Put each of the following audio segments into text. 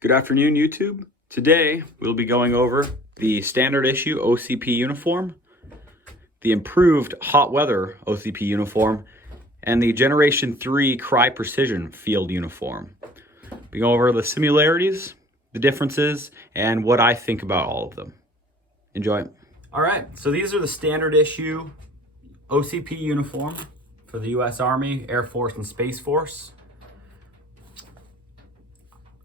Good afternoon, YouTube. Today, we'll be going over the standard issue OCP uniform, the improved hot weather OCP uniform, and the Generation 3 Crye Precision field uniform. We go over the similarities, the differences, and what I think about all of them. Enjoy. All right, so these are the standard issue OCP uniform for the U.S. Army, Air Force, and Space Force.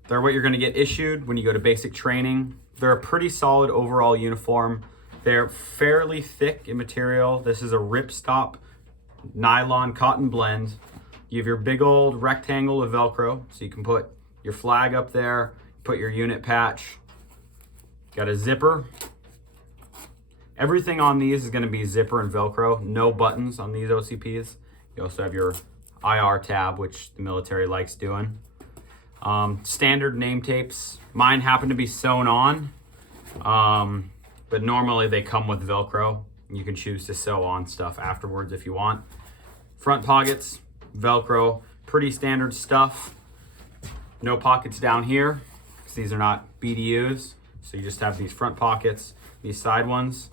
They're what you're going to get issued when you go to basic training. They're a pretty solid overall uniform. They're fairly thick in material. This is a ripstop nylon cotton blend. You have your big old rectangle of Velcro, so you can put your flag up there, put your unit patch. Got a zipper. Everything on these is going to be zipper and Velcro. No buttons on these OCPs. You also have your IR tab, which the military likes doing. Standard name tapes. Mine happen to be sewn on, but normally they come with Velcro. You can choose to sew on stuff afterwards if you want. Front pockets, Velcro, pretty standard stuff. No pockets down here, because these are not BDUs. So you just have these front pockets, these side ones.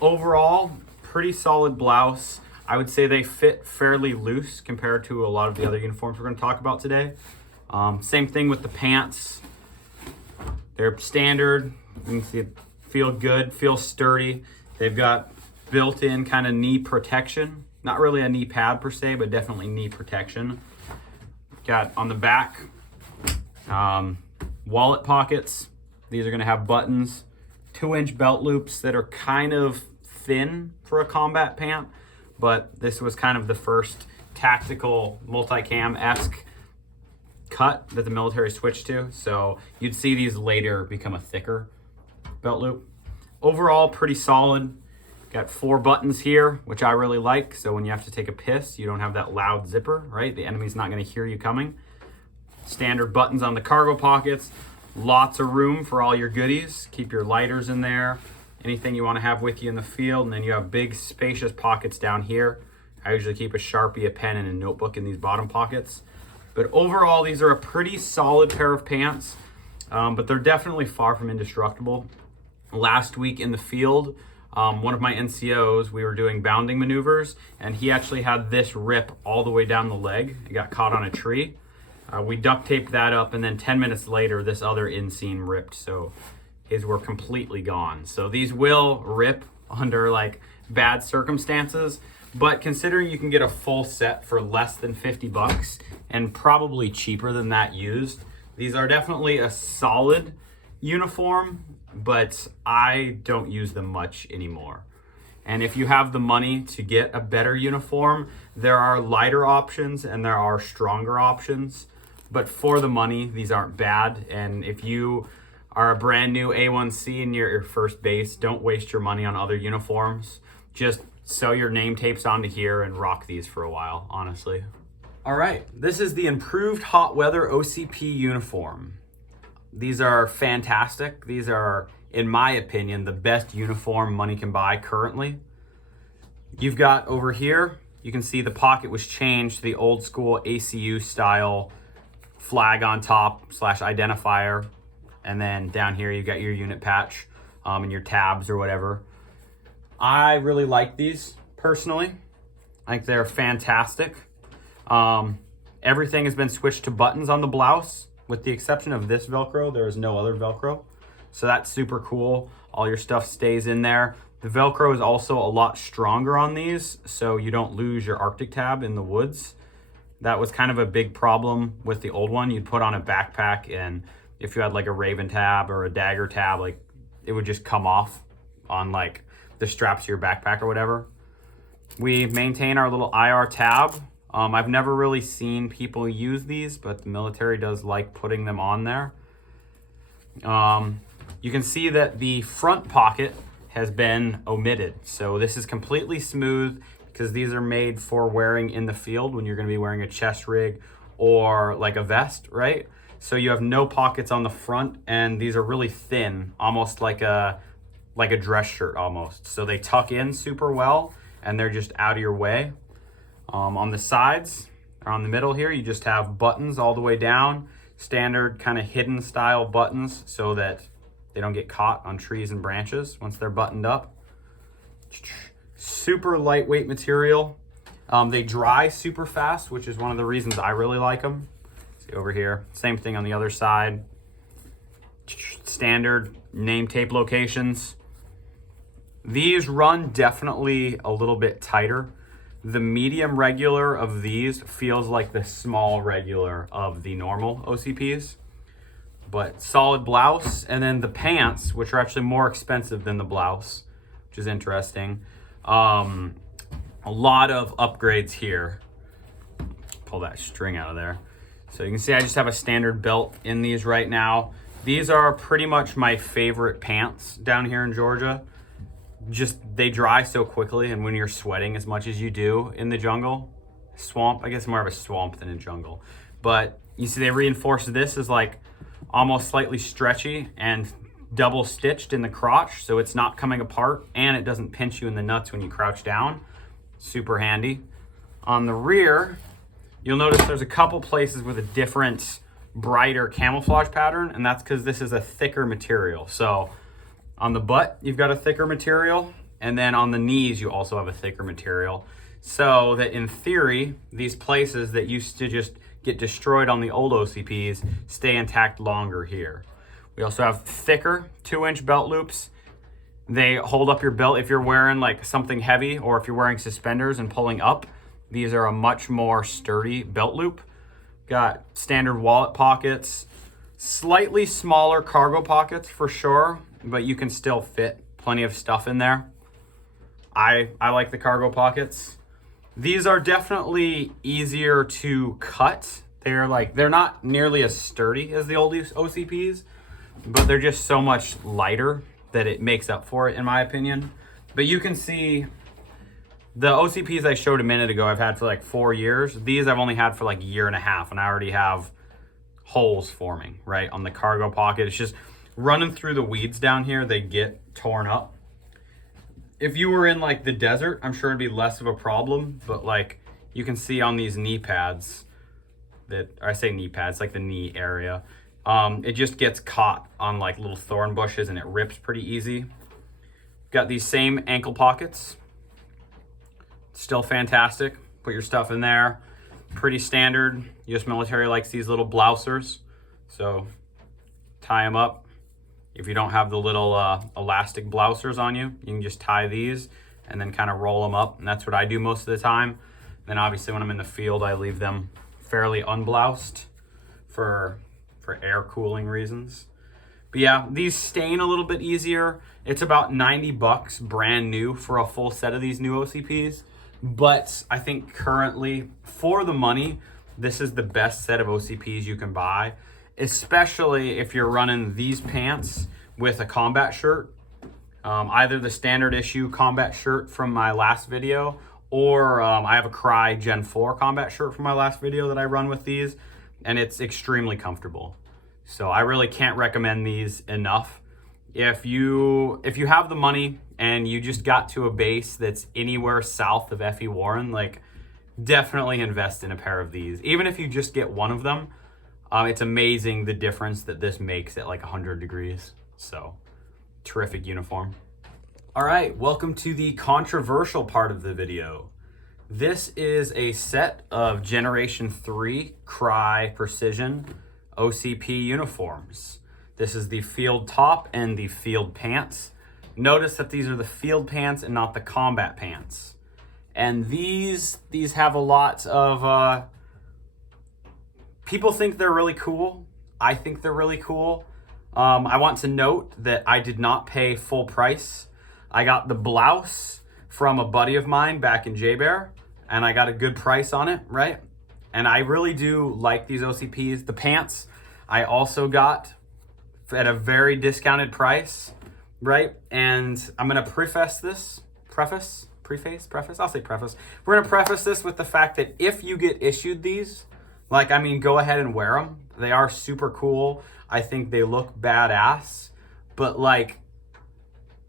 Overall, pretty solid blouse. I would say they fit fairly loose compared to a lot of the other uniforms we're going to talk about today. Same thing with the pants. They're standard. You can see it feel good, feel sturdy. They've got built-in kind of knee protection. Not really a knee pad per se, but definitely knee protection. Got on the back, wallet pockets. These are going to have buttons. 2-inch belt loops that are kind of thin for a combat pant, but this was kind of the first tactical multicam-esque cut that the military switched to. So you'd see these later become a thicker belt loop. Overall, pretty solid. Got 4 buttons here, which I really like. So when you have to take a piss, you don't have that loud zipper, right? The enemy's not going to hear you coming. Standard buttons on the cargo pockets. Lots of room for all your goodies. Keep your lighters in there, anything you want to have with you in the field. And then you have big spacious pockets down here. I usually keep a Sharpie, a pen, and a notebook in these bottom pockets. But overall, these are a pretty solid pair of pants, but they're definitely far from indestructible. Last week in the field, one of my NCOs, we were doing bounding maneuvers, and he actually had this rip all the way down the leg. It got caught on a tree. We duct taped that up, and then 10 minutes later, this other inseam ripped, so his were completely gone. So these will rip under like bad circumstances, but considering you can get a full set for less than 50 bucks and probably cheaper than that used, these are definitely a solid uniform, but I don't use them much anymore. And if you have the money to get a better uniform, there are lighter options and there are stronger options. But for the money, these aren't bad. And if you are a brand new A1C and you're at your first base, don't waste your money on other uniforms. Just sew your name tapes onto here and rock these for a while, honestly. All right, this is the improved hot weather OCP uniform. These are fantastic. These are, in my opinion, the best uniform money can buy currently. You've got over here, you can see the pocket was changed to the old school ACU style flag on top / identifier. And then down here, you've got your unit patch and your tabs or whatever. I really like these personally. I think they're fantastic. Everything has been switched to buttons on the blouse. With the exception of this Velcro, there is no other Velcro. So that's super cool. All your stuff stays in there. The Velcro is also a lot stronger on these, so you don't lose your Arctic tab in the woods. That was kind of a big problem with the old one. You'd put on a backpack, and if you had like a Raven tab or a Dagger tab, like it would just come off on like the straps of your backpack or whatever. We maintain our little IR tab. I've never really seen people use these, but the military does like putting them on there. You can see that the front pocket has been omitted. So this is completely smooth because these are made for wearing in the field when you're going to be wearing a chest rig or like a vest, right? So you have no pockets on the front, and these are really thin, almost like a dress shirt almost. So they tuck in super well, and they're just out of your way. On the sides, or on the middle here, you just have buttons all the way down. standard kind of hidden style buttons so that they don't get caught on trees and branches once they're buttoned up. Super lightweight material. They dry super fast, which is one of the reasons I really like them. See over here, same thing on the other side. Standard name tape locations. These run definitely a little bit tighter. The medium regular of these feels like the small regular of the normal OCPs, but solid blouse. And then the pants, which are actually more expensive than the blouse, which is interesting. A lot of upgrades here. Pull that string out of there. So you can see I just have a standard belt in these right now. These are pretty much my favorite pants down here in Georgia. Just, they dry so quickly, and when you're sweating as much as you do in the jungle, swamp, I guess more of a swamp than a jungle. But you see they reinforce this as like almost slightly stretchy and double stitched in the crotch, so it's not coming apart and it doesn't pinch you in the nuts when you crouch down. Super handy. On the rear, you'll notice there's a couple places with a different, brighter camouflage pattern, and that's because this is a thicker material. So on the butt, you've got a thicker material, and then on the knees, you also have a thicker material. So that in theory, these places that used to just get destroyed on the old OCPs stay intact longer here. We also have thicker 2-inch belt loops. They hold up your belt if you're wearing like something heavy, or if you're wearing suspenders and pulling up. These are a much more sturdy belt loop. Got standard wallet pockets, slightly smaller cargo pockets for sure, but you can still fit plenty of stuff in there. I like the cargo pockets. These are definitely easier to cut. They're not nearly as sturdy as the old OCPs, but they're just so much lighter that it makes up for it, in my opinion. But you can see the OCPs I showed a minute ago I've had for like 4 years. These I've only had for like a year and a half, and I already have holes forming, right, on the cargo pocket. It's just running through the weeds down here, they get torn up. If you were in like the desert, I'm sure it'd be less of a problem, but like you can see on these knee pads I say knee pads, like the knee area, it just gets caught on like little thorn bushes and it rips pretty easy. Got these same ankle pockets. Still fantastic. Put your stuff in there. Pretty standard. US military likes these little blousers. So tie them up. If you don't have the little elastic blousers on you, you can just tie these and then kind of roll them up. And that's what I do most of the time. Then obviously when I'm in the field, I leave them fairly unbloused for air cooling reasons. But yeah, these stain a little bit easier. It's about $90 brand new for a full set of these new OCPs. But I think currently, for the money, this is the best set of OCPs you can buy, especially if you're running these pants with a combat shirt. Either the standard issue combat shirt from my last video, or I have a Crye Gen 4 combat shirt from my last video that I run with these, and it's extremely comfortable. So I really can't recommend these enough. If you have the money and you just got to a base that's anywhere south of F.E. Warren, like definitely invest in a pair of these. Even if you just get one of them, it's amazing the difference that this makes at like 100 degrees. So terrific uniform. All right, welcome to the controversial part of the video. This is a set of Generation 3 Crye Precision OCP uniforms. This is the field top and the field pants. Notice that these are the field pants and not the combat pants. And these have a lot of, people think they're really cool. I think they're really cool. I want to note that I did not pay full price. I got the blouse from a buddy of mine back in J-Bear, and I got a good price on it, right? And I really do like these OCPs. The pants I also got at a very discounted price, right? And I'm gonna preface. I'll say preface. We're gonna preface this with the fact that if you get issued these, like, I mean, go ahead and wear them. They are super cool. I think they look badass, but like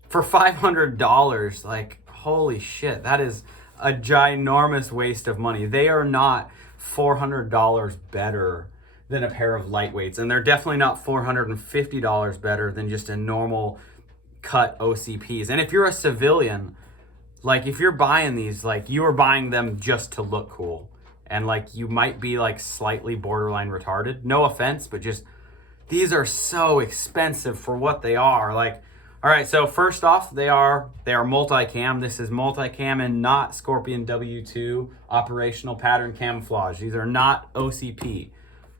for $500, like, holy shit, that is a ginormous waste of money. They are not $400 better than a pair of lightweights. And they're definitely not $450 better than just a normal cut OCPs. And if you're a civilian, like if you're buying these, like you are buying them just to look cool. And like you might be like slightly borderline retarded. No offense, but just these are so expensive for what they are. Like, all right, so first off, they are multicam. This is multicam and not Scorpion W2 operational pattern camouflage. These are not OCP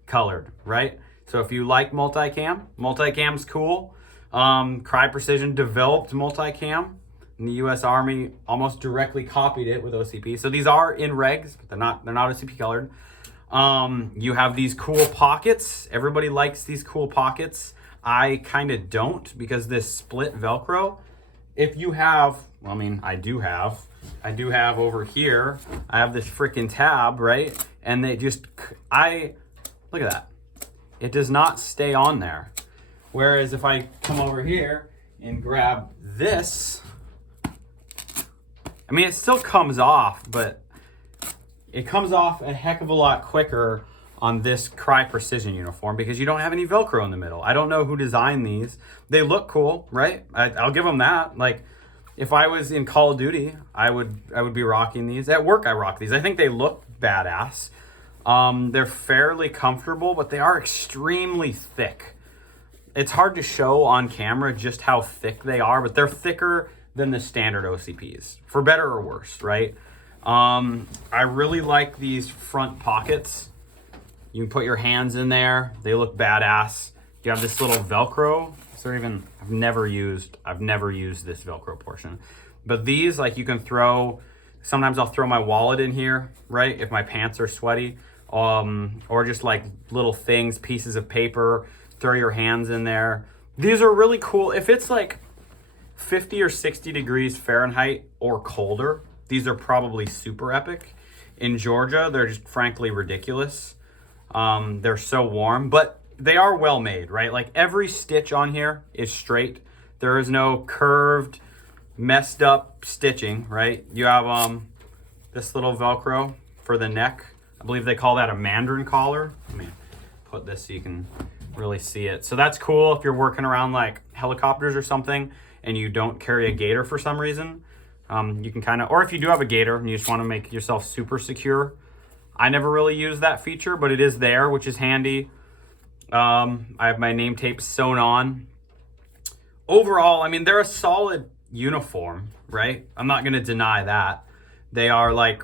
colored, right? So if you like multicam's cool. Crye Precision developed multicam, and the U.S. Army almost directly copied it with OCP. So these are in regs, but they're not OCP colored. You have these cool pockets. Everybody likes these cool pockets. I kind of don't, because this split Velcro, if you have, well, I mean, I do have over here, I have this freaking tab, right? And they just, look at that. It does not stay on there. Whereas if I come over here and grab this, I mean, it still comes off, but it comes off a heck of a lot quicker on this Crye Precision uniform because you don't have any Velcro in the middle. I don't know who designed these. They look cool, right? I'll give them that. Like, if I was in Call of Duty, I would be rocking these. At work, I rock these. I think they look badass. They're fairly comfortable, but they are extremely thick. It's hard to show on camera just how thick they are, but they're thicker than the standard OCPs, for better or worse, right? I really like these front pockets. You can put your hands in there. They look badass. You have this little Velcro. I've never used this Velcro portion. But these, like, you can throw, sometimes I'll throw my wallet in here, right? If my pants are sweaty, or just like little things, pieces of paper, throw your hands in there. These are really cool. If it's like 50 or 60 degrees Fahrenheit or colder, these are probably super epic. In Georgia, they're just frankly ridiculous. They're so warm, but they are well made, right? Like every stitch on here is straight. There is no curved, messed up stitching, right? You have this little Velcro for the neck. I believe they call that a Mandarin collar. Let me put this so you can really see it. So that's cool if you're working around like helicopters or something and you don't carry a gaiter for some reason. You can kind of, or if you do have a gaiter and you just want to make yourself super secure. I never really use that feature, but it is there, which is handy. I have my name tape sewn on. Overall, I mean, they're a solid uniform, right? I'm not going to deny that. They are like,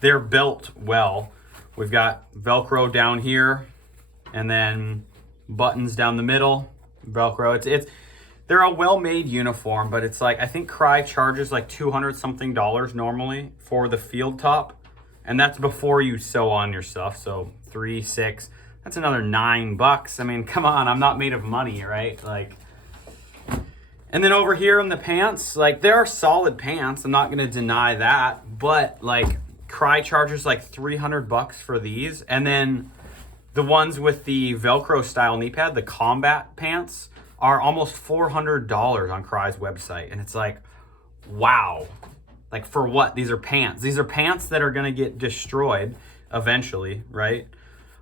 they're built well. We've got Velcro down here and then buttons down the middle, Velcro. They're a well-made uniform, but it's like, I think Crye charges like $200 something normally for the field top. And that's before you sew on your stuff. So 3, 6, that's another $9. I mean, come on, I'm not made of money, right? Like, and then over here in the pants, like there are solid pants. I'm not gonna deny that, but like Crye charges like $300 for these. And then the ones with the Velcro style knee pad, the combat pants, are almost $400 on Crye's website. And it's like, wow. Like for what? These are pants. These are pants that are gonna get destroyed eventually, right?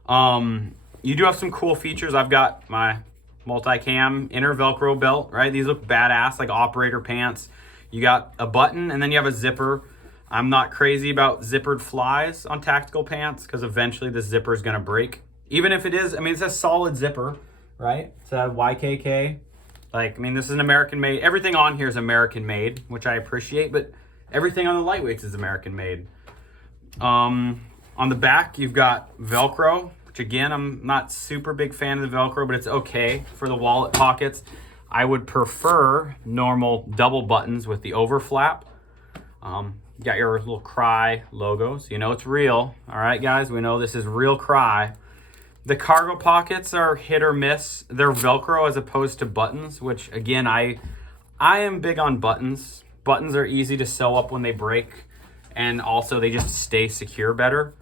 You do have some cool features. I've got my multicam inner Velcro belt, right? These look badass, like operator pants. You got a button and then you have a zipper. I'm not crazy about zippered flies on tactical pants because eventually the zipper is gonna break. Even if it is, I mean, it's a solid zipper, right? It's a YKK. Like, I mean, this is an American made. Everything on here is American made, which I appreciate, but everything on the lightweights is American made. On the back, you've got Velcro, which again, I'm not super big fan of the Velcro, but it's okay for the wallet pockets. I would prefer normal double buttons with the overflap. You got your little Crye logo, so you know it's real. All right, guys, we know this is real Crye. The cargo pockets are hit or miss. They're Velcro as opposed to buttons, which again, I am big on buttons. Buttons are easy to sew up when they break, and also they just stay secure better.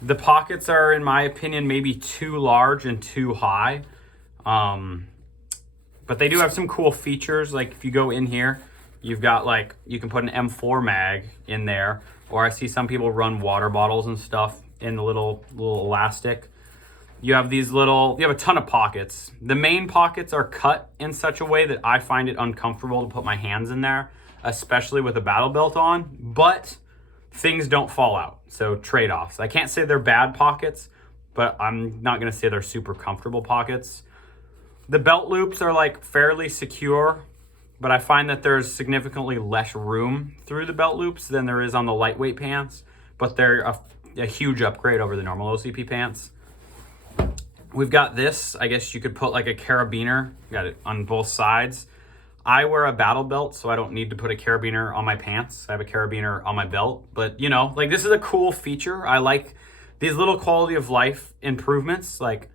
The pockets are, in my opinion, maybe too large and too high. But they do have some cool features. Like if you go in here, you've got like, you can put an M4 mag in there, or I see some people run water bottles and stuff in the little elastic. You have these little, you have a ton of pockets. The main pockets are cut in such a way that I find it uncomfortable to put my hands in there, especially with a battle belt on, but things don't fall out. So trade-offs. I can't say they're bad pockets, but I'm not gonna say they're super comfortable pockets. The belt loops are like fairly secure, but I find that there's significantly less room through the belt loops than there is on the lightweight pants, but they're a huge upgrade over the normal OCP pants. We've got this, I guess you could put like a carabiner, got it on both sides. I wear a battle belt, so I don't need to put a carabiner on my pants. I have a carabiner on my belt, but you know, like this is a cool feature. I like these little quality of life improvements. Like,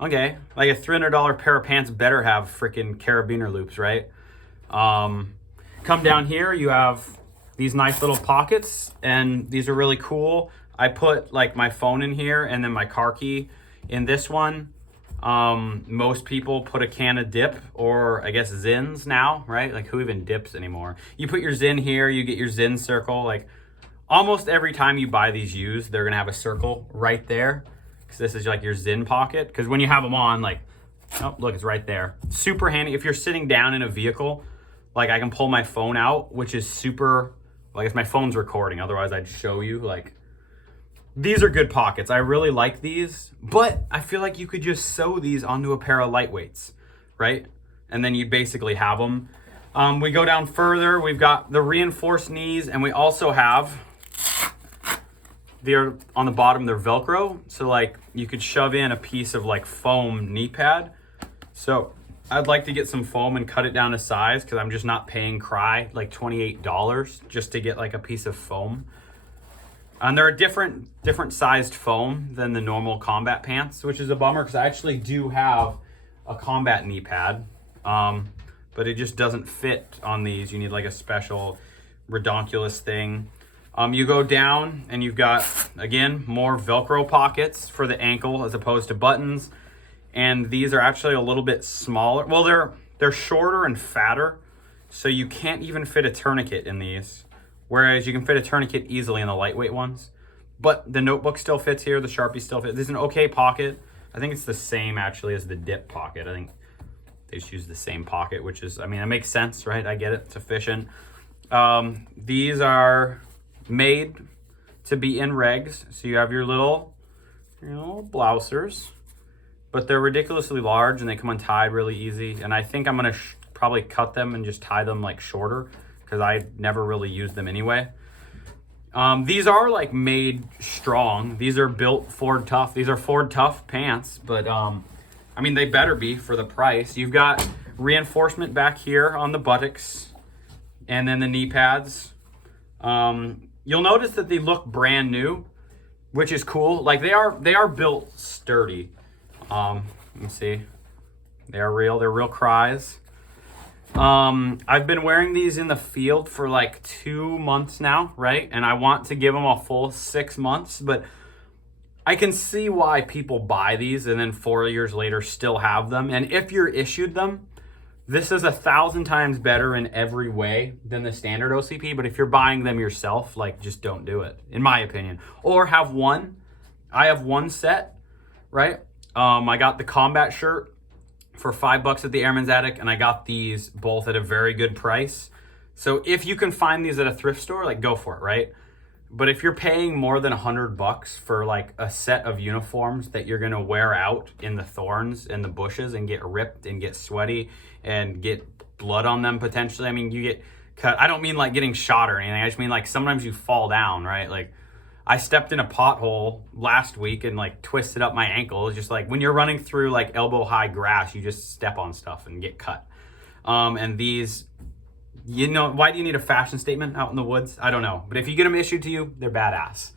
okay, like a $300 pair of pants better have freaking carabiner loops, right? Come down here, you have these nice little pockets, and these are really cool. I put like my phone in here and then my car key in this one. Most people put a can of dip, or I guess Zins now, right? Like who even dips anymore? You put your Zin here, you get your Zin circle. Like almost every time you buy these used, they're gonna have a circle right there, because this is like your Zin pocket. Because when you have them on, like, oh look, it's right there. Super handy if you're sitting down in a vehicle. Like I can pull my phone out, which is super, I guess my phone's recording, otherwise I'd show you. Like, these are good pockets. I really like these, but I feel like you could just sew these onto a pair of lightweights, right? And then you basically have them. We go down further, we've got the reinforced knees, and we also have, they're on the bottom, they're Velcro. So like you could shove in a piece of like foam knee pad. So I'd like to get some foam and cut it down to size, because I'm just not paying Crye like $28 just to get like a piece of foam. And they're a different sized foam than the normal combat pants, which is a bummer, because I actually do have a combat knee pad, but it just doesn't fit on these. You need like a special redonkulous thing. You go down and you've got, again, more Velcro pockets for the ankle as opposed to buttons. And these are actually a little bit smaller. Well, they're shorter and fatter, so you can't even fit a tourniquet in these. Whereas you can fit a tourniquet easily in the lightweight ones. But the notebook still fits here, the Sharpie still fits. This is an okay pocket. I think it's the same actually as the dip pocket. I think they just use the same pocket, which is, I mean, it makes sense, right? I get it, it's efficient. These are made to be in regs. So you have your little blousers, but they're ridiculously large and they come untied really easy. And I think I'm gonna probably cut them and just tie them like shorter, because I never really use them anyway. These are like made strong. These are built Ford Tough. These are Ford Tough pants, but I mean, they better be for the price. You've got reinforcement back here on the buttocks and then the knee pads. You'll notice that they look brand new, which is cool. Like they are built sturdy. Let me see. They're real Cryes. I've been wearing these in the field for like 2 months now, right? And I want to give them a full 6 months, but I can see why people buy these and then 4 years later still have them. And if you're issued them, this is 1,000 times better in every way than the standard OCP. But if you're buying them yourself, like, just don't do it, in my opinion. Or have one. I have one set, right? I got the combat shirt for $5 at the Airman's Attic, and I got these both at a very good price. So if you can find these at a thrift store, like, go for it, right? But if you're paying more than $100 for like a set of uniforms that you're gonna wear out in the thorns and the bushes and get ripped and get sweaty and get blood on them potentially, I mean, you get cut. I don't mean like getting shot or anything. I just mean like sometimes you fall down, right? Like I stepped in a pothole last week and like twisted up my ankle. It's just like when you're running through like elbow high grass, you just step on stuff and get cut. And these, you know, why do you need a fashion statement out in the woods? I don't know. But if you get them issued to you, they're badass,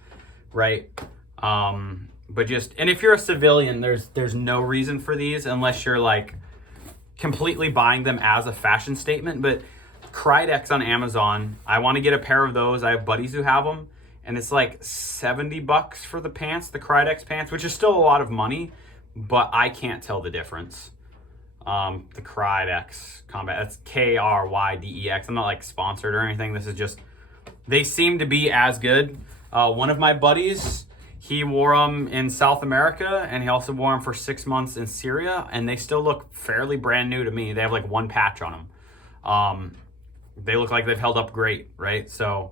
right? But just, and if you're a civilian, there's no reason for these unless you're like completely buying them as a fashion statement. But Crye on Amazon, I want to get a pair of those. I have buddies who have them. And it's like $70 for the pants, the Crye pants, which is still a lot of money, but I can't tell the difference. The Crye Combat, that's Kryedex. I'm not like sponsored or anything. This is just, they seem to be as good. One of my buddies, He wore them in South America, and he also wore them for 6 months in Syria, and they still look fairly brand new to me. They have like one patch on them. They look like they've held up great, right? So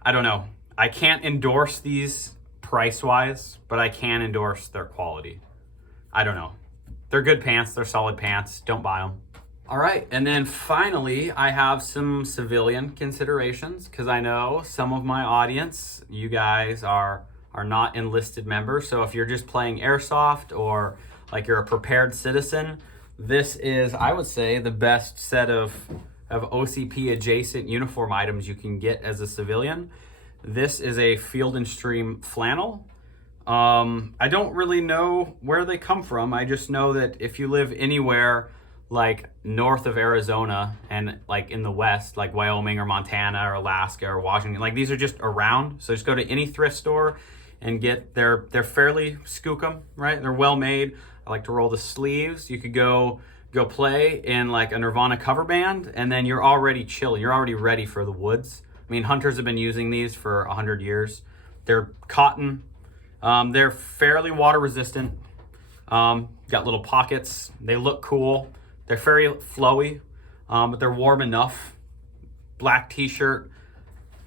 I don't know. I can't endorse these price-wise, but I can endorse their quality. I don't know. They're good pants. They're solid pants. Don't buy them. All right, and then finally, I have some civilian considerations, because I know some of my audience, you guys are not enlisted members. So if you're just playing airsoft or like you're a prepared citizen, this is, I would say, the best set of OCP adjacent uniform items you can get as a civilian. This is a Field and Stream flannel. I don't really know where they come from. I just know that if you live anywhere like north of Arizona and like in the west, like Wyoming or Montana or Alaska or Washington, like these are just around. So just go to any thrift store and get, they're fairly skookum, right? They're well made. I like to roll the sleeves. You could go play in like a Nirvana cover band, and then you're already chilling. You're already ready for the woods. I mean, hunters have been using these for 100 years. They're cotton. They're fairly water resistant. Got little pockets. They look cool. They're very flowy, but they're warm enough. Black t-shirt,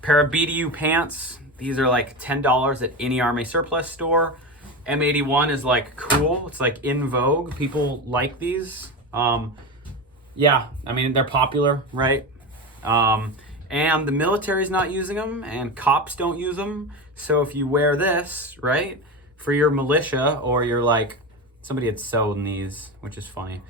pair of BDU pants. These are like $10 at any Army surplus store. M81 is like cool. It's like in vogue. People like these. Yeah, I mean, they're popular, right? And the military's not using them, and cops don't use them. So if you wear this, right, for your militia, or you're like, somebody had sewn these, which is funny.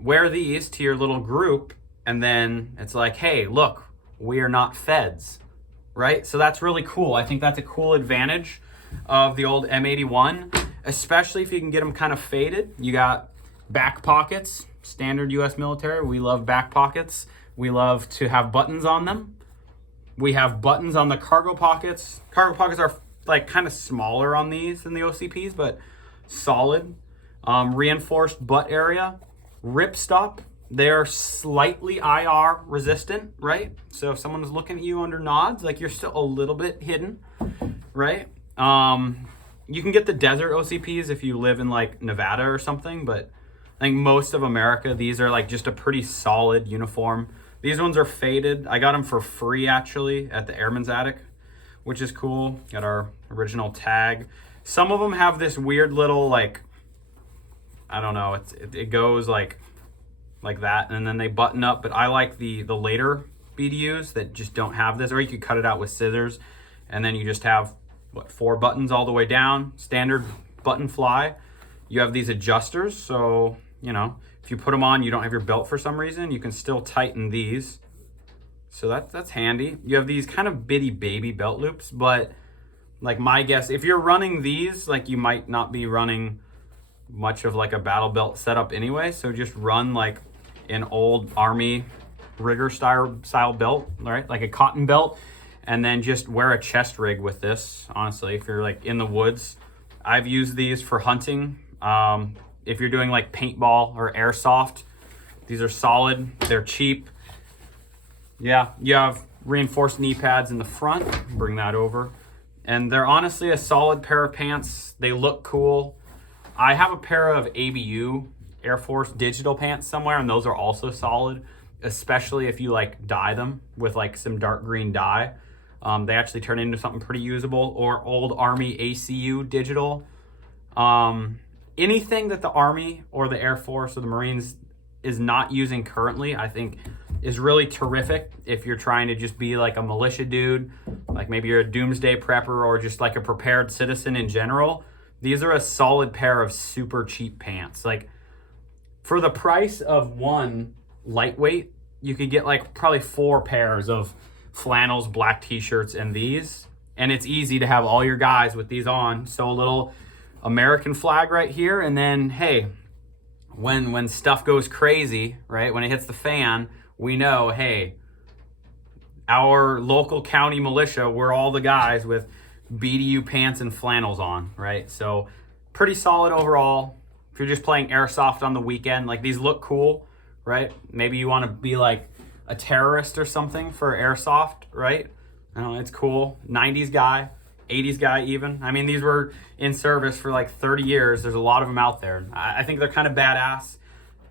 Wear these to your little group, and then it's like, hey, look, we are not feds, right? So that's really cool. I think that's a cool advantage of the old M81, especially if you can get them kind of faded. You got back pockets, standard US military. We love back pockets. We love to have buttons on them. We have buttons on the cargo pockets. Cargo pockets are like kind of smaller on these than the OCPs, but solid. Reinforced butt area. Ripstop. They're slightly IR resistant, right? So if someone is looking at you under nods, like you're still a little bit hidden, right? You can get the desert OCPs if you live in like Nevada or something, but I think most of America, these are like just a pretty solid uniform. These ones are faded. I got them for free actually at the Airman's Attic, which is cool. Got our original tag. Some of them have this weird little like, I don't know, it goes like that, and then they button up, but I like the later BDUs that just don't have this, or you could cut it out with scissors, and then you just have, what, 4 buttons all the way down, standard button fly. You have these adjusters, so, you know, if you put them on, you don't have your belt for some reason, you can still tighten these. So that's handy. You have these kind of bitty baby belt loops, but like my guess, if you're running these, like you might not be running much of like a battle belt setup anyway, so just run like an old Army rigger style belt, right? Like a cotton belt, and then just wear a chest rig with this. Honestly, if you're like in the woods, I've used these for hunting. If you're doing like paintball or airsoft, these are solid. They're cheap. Yeah, you have reinforced knee pads in the front. Bring that over. And they're honestly a solid pair of pants. They look cool. I have a pair of ABU Air Force digital pants somewhere, and those are also solid, especially if you like dye them with like some dark green dye. They actually turn into something pretty usable. Or old Army ACU digital. Anything that the Army or the Air Force or the Marines is not using currently, I think is really terrific if you're trying to just be like a militia dude, like maybe you're a doomsday prepper or just like a prepared citizen in general. These are a solid pair of super cheap pants. Like for the price of one lightweight, you could get like probably 4 pairs of flannels, black t-shirts, and these. And it's easy to have all your guys with these on. So a little American flag right here. And then, hey, when stuff goes crazy, right? When it hits the fan, we know, hey, our local county militia, we're all the guys with BDU pants and flannels on, right? So pretty solid overall. If you're just playing airsoft on the weekend, like these look cool, right? Maybe you want to be like a terrorist or something for airsoft, right? I don't know, it's cool. 90s guy, 80s guy even. I mean, these were in service for like 30 years. There's a lot of them out there. I think they're kind of badass.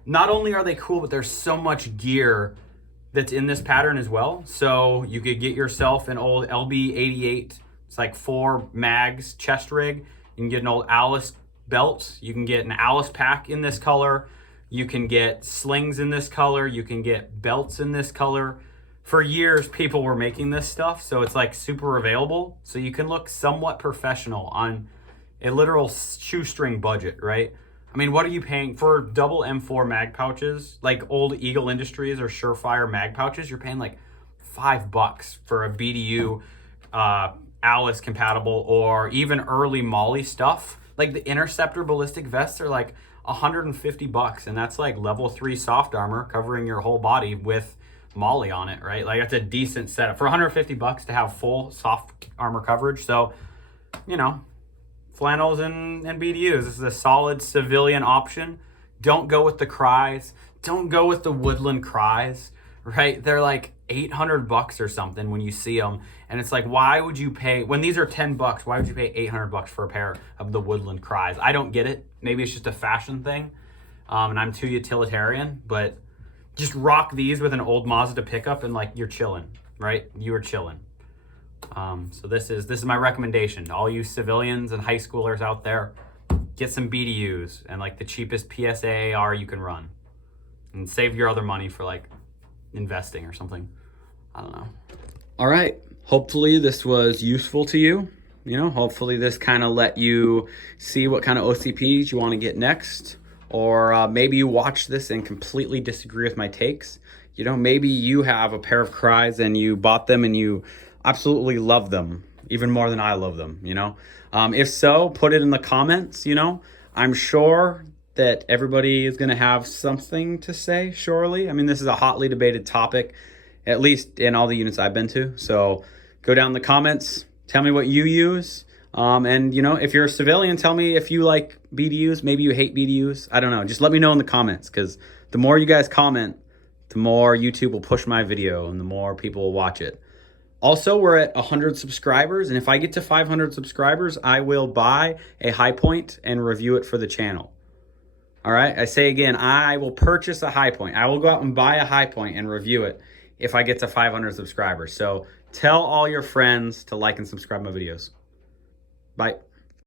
Not only are they cool, but there's so much gear that's in this pattern as well. So you could get yourself an old LB88. It's like 4 mags chest rig. You can get an old Alice belt. You can get an Alice pack in this color. You can get slings in this color. You can get belts in this color. For years, people were making this stuff, so it's like super available. So you can look somewhat professional on a literal shoestring budget, right? I mean, what are you paying for double M4 mag pouches? Like old Eagle Industries or Surefire mag pouches, you're paying like $5 for a BDU Alice compatible, or even early Molly stuff. Like the Interceptor ballistic vests are like $150, and that's like level 3 soft armor covering your whole body with Molly on it, right? Like that's a decent setup for $150 to have full soft armor coverage. So, you know, flannels and BDUs, this is a solid civilian option. Don't go with the Cryes. Don't go with the Woodland Cryes, right? They're like $800 or something when you see them. And it's like, why would you pay, when these are $10, why would you pay $800 for a pair of the Woodland Cryes? I don't get it. Maybe it's just a fashion thing. And I'm too utilitarian, but just rock these with an old Mazda pickup and like you're chilling, right? You are chilling. So this is my recommendation to all you civilians and high schoolers out there. Get some BDUs and like the cheapest PSA AR you can run, and save your other money for like investing or something. I don't know. All right. Hopefully this was useful to you. You know, hopefully this kind of let you see what kind of OCPs you want to get next. Or maybe you watch this and completely disagree with my takes. You know, maybe you have a pair of Cryes and you bought them and you absolutely love them, even more than I love them, you know? If so, put it in the comments, you know? I'm sure that everybody is going to have something to say, surely. I mean, this is a hotly debated topic, at least in all the units I've been to. So go down in the comments, tell me what you use. And, you know, if you're a civilian, tell me if you like BDUs. Maybe you hate BDUs. I don't know. Just let me know in the comments, because the more you guys comment, the more YouTube will push my video and the more people will watch it. Also, we're at 100 subscribers, and if I get to 500 subscribers, I will buy a High Point and review it for the channel. All right? I say again, I will purchase a High Point. I will go out and buy a High Point and review it if I get to 500 subscribers. So tell all your friends to like and subscribe my videos. Bye.